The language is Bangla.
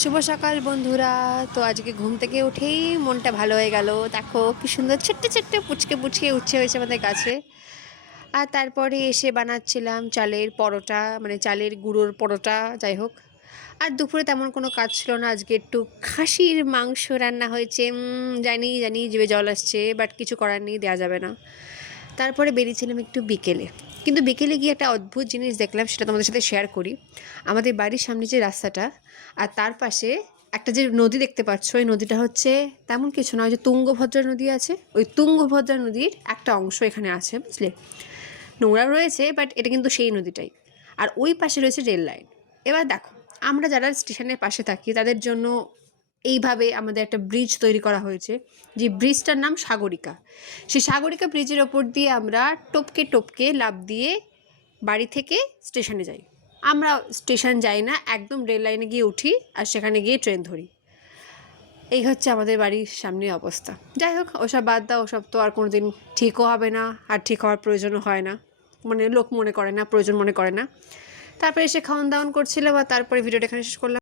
শুভ সকাল বন্ধুরা। তো আজকে ঘুম থেকে উঠেই মনটা ভালো হয়ে গেল। দেখো কি সুন্দর ছোট্ট ছোট্ট পুচকে পুচকে উচ্ছে হয়েছে আমাদের গাছে। আর তারপরে এসে বানাচ্ছিলাম চালের পরোটা, মানে চালের গুঁড়োর পরোটা, যাই হোক। আর দুপুরে তেমন কোনো কাজ ছিল না, আজকে একটু খাসির মাংস রান্না হয়েছে। জানি জানি জিভে জল আসছে, বাট কিছু করার নেই, দেওয়া যাবে না। তারপরে বেরিয়েছিলাম একটু বিকেলে, কিন্তু বিকেলে গিয়ে একটা অদ্ভুত জিনিস দেখলাম, সেটা তোমাদের সাথে শেয়ার করি। আমাদের বাড়ির সামনে যে রাস্তাটা, আর তার পাশে একটা যে নদী দেখতে পাচ্ছ, ওই নদীটা হচ্ছে তেমন কিছু না, ওই যে তুঙ্গভদ্রা নদী আছে, ওই তুঙ্গভদ্রা নদীর একটা অংশ এখানে আছে, বুঝলে। নোংরা রয়েছে, বাট এটা কিন্তু সেই নদীটাই। আর ওই পাশে রয়েছে রেল লাইন। এবার দেখো, আমরা যারা স্টেশনের পাশে থাকি তাদের জন্য এইভাবে আমাদের একটা ব্রিজ তৈরি করা হয়েছে, যে ব্রিজটার নাম সাগরিকা। সেই সাগরিকা ব্রিজের ওপর দিয়ে আমরা টপকে টপকে লাফ দিয়ে বাড়ি থেকে স্টেশনে যাই। আমরা স্টেশন যাই না, একদম রেল লাইনে গিয়ে উঠি আর সেখানে গিয়ে ট্রেন ধরি। এই হচ্ছে আমাদের বাড়ির সামনে অবস্থা। যাই হোক, ওসব বাদ দাও, ওসব তো আর কোনো দিন ঠিকও হবে না, আর ঠিক হওয়ার প্রয়োজনও হয় না, মানে লোক মনে করে না, প্রয়োজন মনে করে না। তারপরে এসে খাওয়ান দাওয়ান করছিল, বা তারপরে ভিডিওটা এখানে শেষ করলাম।